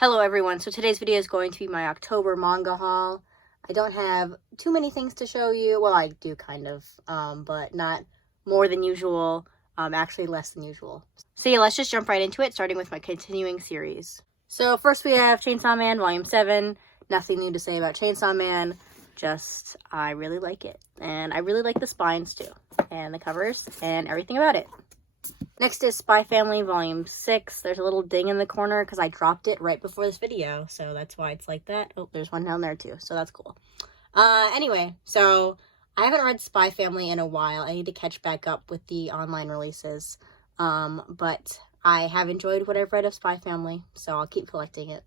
Hello everyone, so today's video is going to be my October manga haul. I don't have too many things to show you. Well, I do kind of, but not more than usual, actually less than usual. So yeah, let's just jump right into it, starting with my continuing series. So first we have Chainsaw Man Volume 7. Nothing new to say about Chainsaw Man, just I really like it. And I really like the spines too, and the covers, and everything about it. Next is Spy Family Volume 6. There's a little ding in the corner because I dropped it right before this video, so that's why it's like that. Oh, there's one down there too, so that's cool. Anyway, so I haven't read Spy Family in a while. I need to catch back up with the online releases, but I have enjoyed what I've read of Spy Family, so I'll keep collecting it.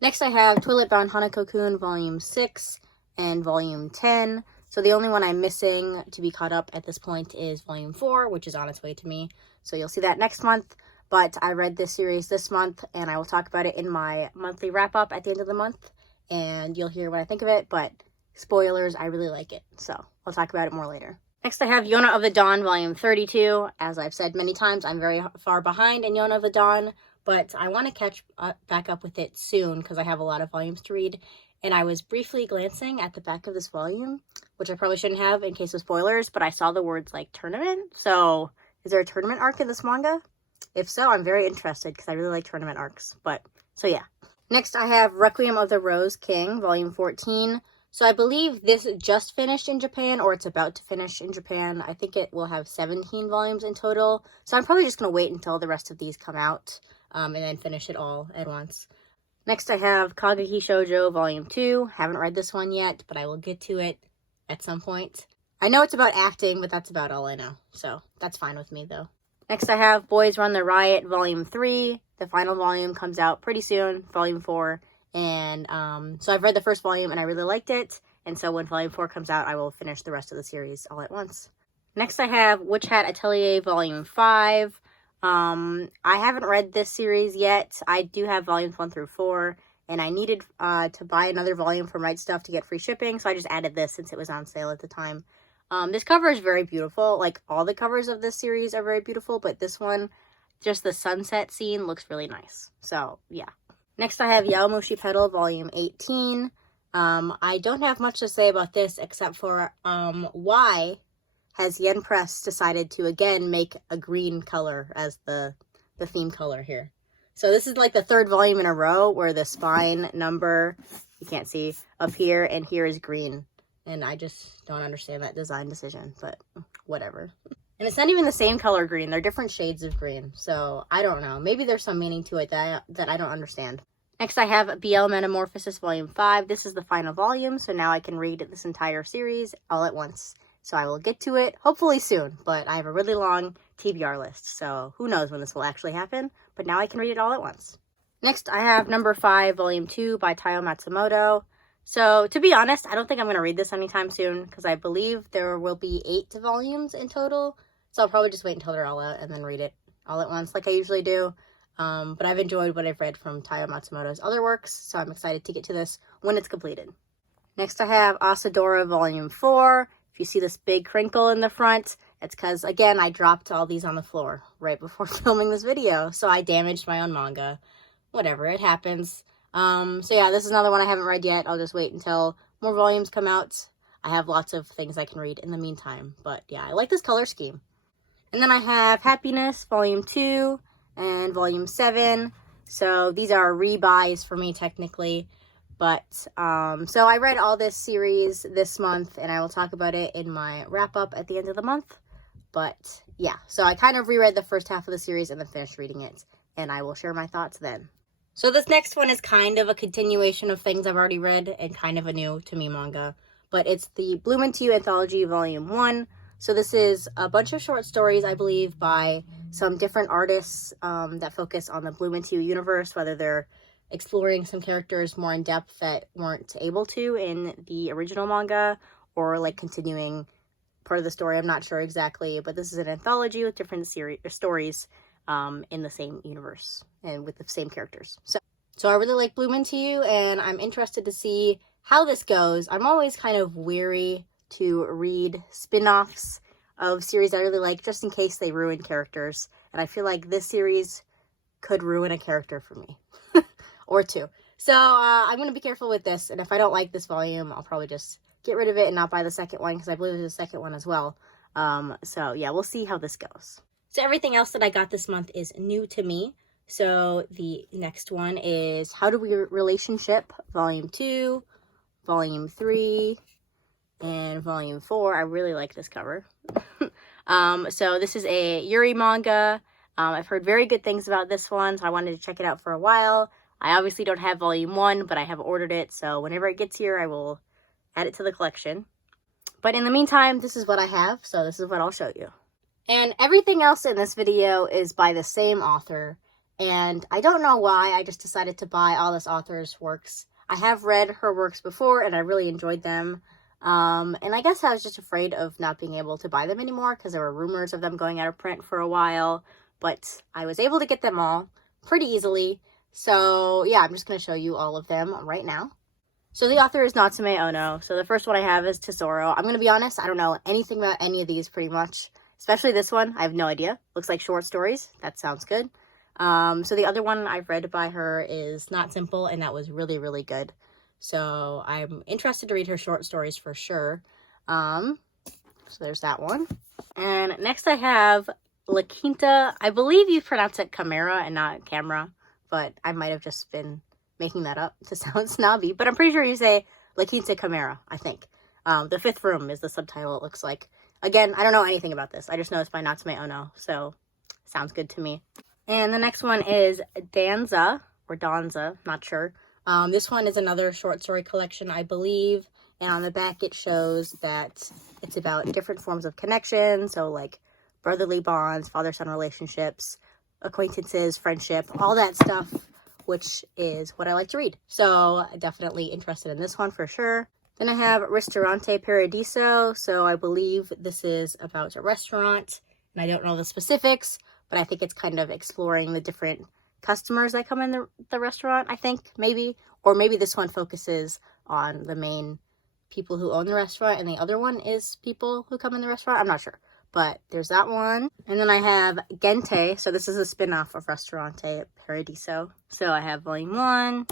Next I have Toilet Bound Hanako-kun Volume 6 and Volume 10. So the only one I'm missing to be caught up at this point is Volume 4, which is on its way to me. So you'll see that next month. But I read this series this month, and I will talk about it in my monthly wrap-up at the end of the month. And you'll hear what I think of it, but spoilers, I really like it. So I'll talk about it more later. Next I have Yona of the Dawn Volume 32. As I've said many times, I'm very far behind in Yona of the Dawn, but I want to catch back up with it soon because I have a lot of volumes to read. And I was briefly glancing at the back of this volume, which I probably shouldn't have in case of spoilers, but I saw the words like tournament. So is there a tournament arc in this manga? If so, I'm very interested because I really like tournament arcs. But so yeah. Next I have Requiem of the Rose King, Volume 14. So I believe this just finished in Japan, or it's about to finish in Japan. I think it will have 17 volumes in total. So I'm probably just going to wait until the rest of these come out and then finish it all at once. Next I have Kageki Shoujo Volume 2. Haven't read this one yet, but I will get to it at some point. I know it's about acting, but that's about all I know. So that's fine with me though. Next I have Boys Run the Riot Volume 3. The final volume comes out pretty soon, Volume 4. And so I've read the first volume and I really liked it. And so when Volume 4 comes out, I will finish the rest of the series all at once. Next I have Witch Hat Atelier Volume 5. I haven't read this series yet. I do have volumes 1 through 4, and I needed to buy another volume from Right Stuff to get free shipping, so I just added this since it was on sale at the time. This cover is very beautiful. Like, all the covers of this series are very beautiful, but this one, just the sunset scene looks really nice. So, yeah. Next, I have Yaomushi Pedal Volume 18. I don't have much to say about this except for why has Yen Press decided to again make a green color as the theme color here. So this is like the third volume in a row where the spine number, you can't see, up here and here is green. And I just don't understand that design decision, but whatever. And it's not even the same color green, they're different shades of green. So I don't know, maybe there's some meaning to it that I don't understand. Next I have BL Metamorphosis Volume 5. This is the final volume, so now I can read this entire series all at once. So I will get to it hopefully soon, but I have a really long TBR list, so who knows when this will actually happen, but now I can read it all at once. Next, I have number 5, Volume 2 by Taiyo Matsumoto. So to be honest, I don't think I'm going to read this anytime soon because I believe there will be 8 volumes in total, so I'll probably just wait until they're all out and then read it all at once like I usually do. But I've enjoyed what I've read from Taiyo Matsumoto's other works, so I'm excited to get to this when it's completed. Next, I have Asadora Volume 4. If you see this big crinkle in the front, it's because, again, I dropped all these on the floor right before filming this video, so I damaged my own manga. Whatever, it happens. So yeah, this is another one I haven't read yet. I'll just wait until more volumes come out. I have lots of things I can read in the meantime, but yeah, I like this color scheme. And then I have Happiness Volume 2 and Volume 7. So these are rebuys for me technically. But, so I read all this series this month, and I will talk about it in my wrap-up at the end of the month. But, yeah, so I kind of reread the first half of the series and then finished reading it, and I will share my thoughts then. So this next one is kind of a continuation of things I've already read, and kind of a new to me manga. But it's the Bloomington Anthology Volume 1. So this is a bunch of short stories, I believe, by some different artists that focus on the Bloomington universe, whether they're exploring some characters more in depth that weren't able to in the original manga, or like continuing part of the story. I'm not sure exactly, but this is an anthology with different stories in the same universe and with the same characters. So I really like Bloomington, and I'm interested to see how this goes. I'm always kind of weary to read spin-offs of series I really like, just in case they ruin characters. And I feel like this series could ruin a character for me. or 2. So I'm going to be careful with this, and if I don't like this volume, I'll probably just get rid of it and not buy the second one, because I believe there's a second one as well. So yeah, we'll see how this goes. So everything else that I got this month is new to me. So the next one is How Do We Relationship, Volume 2, Volume 3, and Volume 4. I really like this cover. So this is a Yuri manga. I've heard very good things about this one, so I wanted to check it out for a while. I obviously don't have Volume 1, but I have ordered it, so whenever it gets here, I will add it to the collection. But in the meantime, this is what I have, so this is what I'll show you. And everything else in this video is by the same author, and I don't know why I just decided to buy all this author's works. I have read her works before, and I really enjoyed them. And I guess I was just afraid of not being able to buy them anymore, because there were rumors of them going out of print for a while. But I was able to get them all pretty easily. So yeah, I'm just going to show you all of them right now. So the author is Natsume Ono. So the first one I have is Tesoro. I'm going to be honest, I don't know anything about any of these pretty much. Especially this one, I have no idea. Looks like short stories. That sounds good. So the other one I've read by her is Not Simple, and that was really, really good. So I'm interested to read her short stories for sure. So there's that one. And next I have La Quinta. I believe you pronounce it Chimera and not Camera, but I might have just been making that up to sound snobby. But I'm pretty sure you say La Quinta Chimera, I think. The Fifth Room is the subtitle, it looks like. Again, I don't know anything about this. I just know it's by Natsume Ono, so sounds good to me. And the next one is Danza, or Danza, not sure. This one is another short story collection, I believe. And on the back it shows that it's about different forms of connection. So like brotherly bonds, father-son relationships, acquaintances, friendship, all that stuff, which is what I like to read. So definitely interested in this one for sure. Then I have Ristorante Paradiso. So I believe this is about a restaurant, and I don't know the specifics, but I think it's kind of exploring the different customers that come in the restaurant, I think, maybe. Or maybe this one focuses on the main people who own the restaurant, and the other one is people who come in the restaurant. I'm not sure, but there's that one. And then I have Gente. So this is a spin-off of Ristorante Paradiso. So I have Volume 1,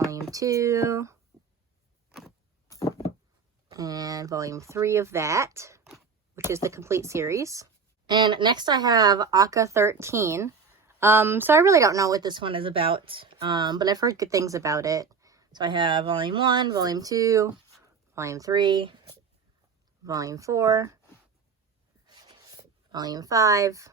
Volume 2, and Volume 3 of that, which is the complete series. And next I have Aka 13. So I really don't know what this one is about, but I've heard good things about it. So I have Volume 1, Volume 2, Volume 3, Volume 4, Volume 5,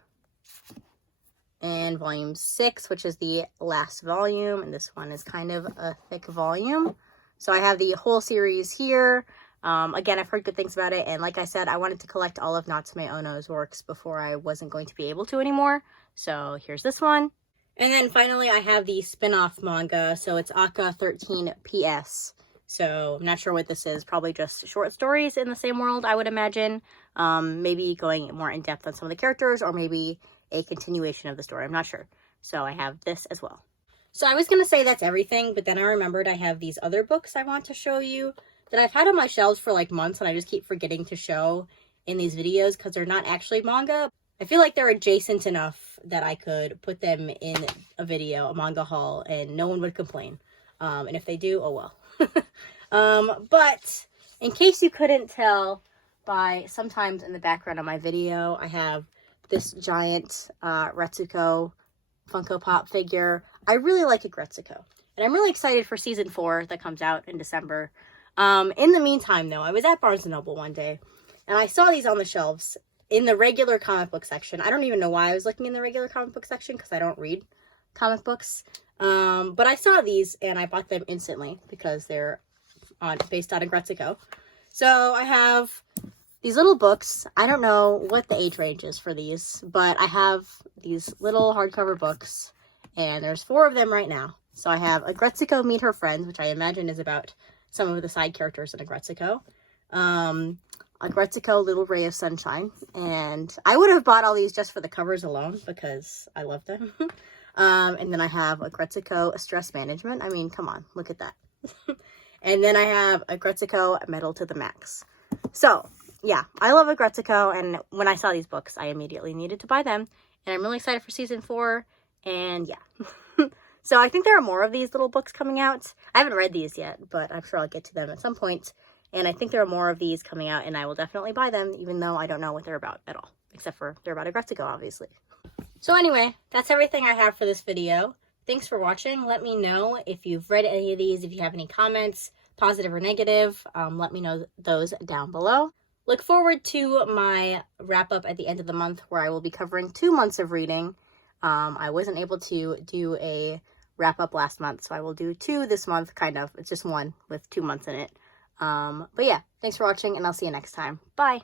and Volume 6, which is the last volume, and this one is kind of a thick volume. So I have the whole series here. Again, I've heard good things about it, and like I said, I wanted to collect all of Natsume Ono's works before I wasn't going to be able to anymore. So here's this one. And then finally, I have the spin-off manga, so it's Aka 13 PS. So I'm not sure what this is, probably just short stories in the same world, I would imagine. Maybe going more in depth on some of the characters, or maybe a continuation of the story, I'm not sure. So I have this as well. So I was going to say that's everything, but then I remembered I have these other books I want to show you that I've had on my shelves for like months, and I just keep forgetting to show in these videos because they're not actually manga. I feel like they're adjacent enough that I could put them in a video, a manga haul, and no one would complain. And if they do, oh well. But in case you couldn't tell by sometimes in the background of my video, I have this giant Retsuko Funko Pop figure. I really like Retsuko, and I'm really excited for season 4 that comes out in December. In the meantime, though, I was at Barnes & Noble one day, and I saw these on the shelves in the regular comic book section. I don't even know why I was looking in the regular comic book section, because I don't read comic books. But I saw these, and I bought them instantly, because they're based on Retsuko. So I have these little books. I don't know what the age range is for these, but I have these little hardcover books, and there's 4 of them right now. So I have Retsuko Meet Her Friends, which I imagine is about some of the side characters in Retsuko. Retsuko Little Ray of Sunshine, and I would have bought all these just for the covers alone because I love them. And then I have Retsuko Stress Management. I mean, come on, look at that. And then I have Retsuko Metal to the Max. So yeah, I love Retsuko, and when I saw these books, I immediately needed to buy them, and I'm really excited for season 4. And yeah. So I think there are more of these little books coming out. I haven't read these yet, but I'm sure I'll get to them at some point. And I think there are more of these coming out, and I will definitely buy them, even though I don't know what they're about at all. Except for they're about Agretsuko, obviously. So anyway, that's everything I have for this video. Thanks for watching. Let me know if you've read any of these, if you have any comments, positive or negative. Let me know those down below. Look forward to my wrap-up at the end of the month, where I will be covering 2 months of reading. I wasn't able to do a wrap-up last month, so I will do 2 this month, kind of. It's just 1 with 2 months in it. But yeah, thanks for watching, and I'll see you next time. Bye!